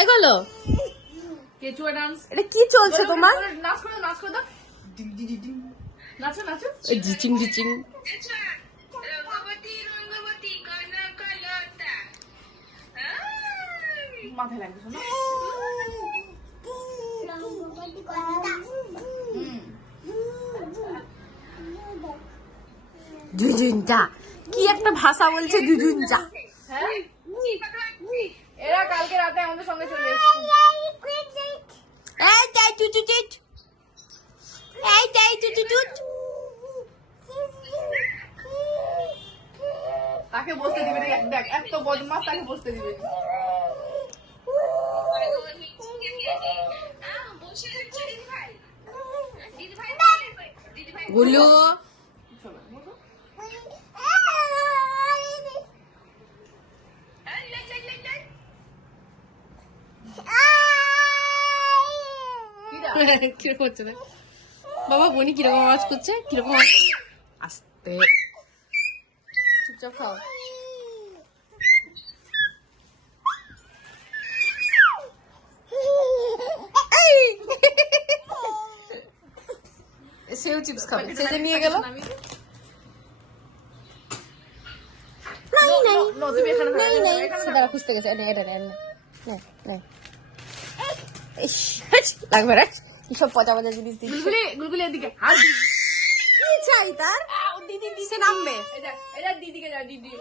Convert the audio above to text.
এগুলো Quechua dance. এটা কি চলছে তোমার? নাচ করো, নাচ করো দাও। ডিং ডিং ডিং। নাচো নাচো। জিচিং জিচিং। মাথায় লাগবে শোনো। জুজুনজা কি একটা ভাষা বলছে জুজুনজা। হ্যাঁ এরা কালকে রাতে আমাদের সঙ্গে চলে এসেছে। এই তাই চুচুচুচ, এই তাই চুচুচুচ। তাকে বসতে দিবে না, দেখ এত বদমাস, তাকে বসতে দিবে না। গুলু চলো, বসো। কিরকম হচ্ছে দেখ বাবা, বনি কিরকম আওয়াজ করছে, কিরকম আওয়াজ। আস্তে চুপচাপ খাও। সেও চিপস খাবে, সে যে নিয়ে গেল। দাঁড়া খুঁজতে গেছে, এটা লাগবে রে সব পচা পচা জিনিস দিচ্ছি। গুলগুলি গুলগুলি এদিকে হাত কি চাই তার? দিদি দিদি সে নামবে। এটা দিদিকে যা দিদি।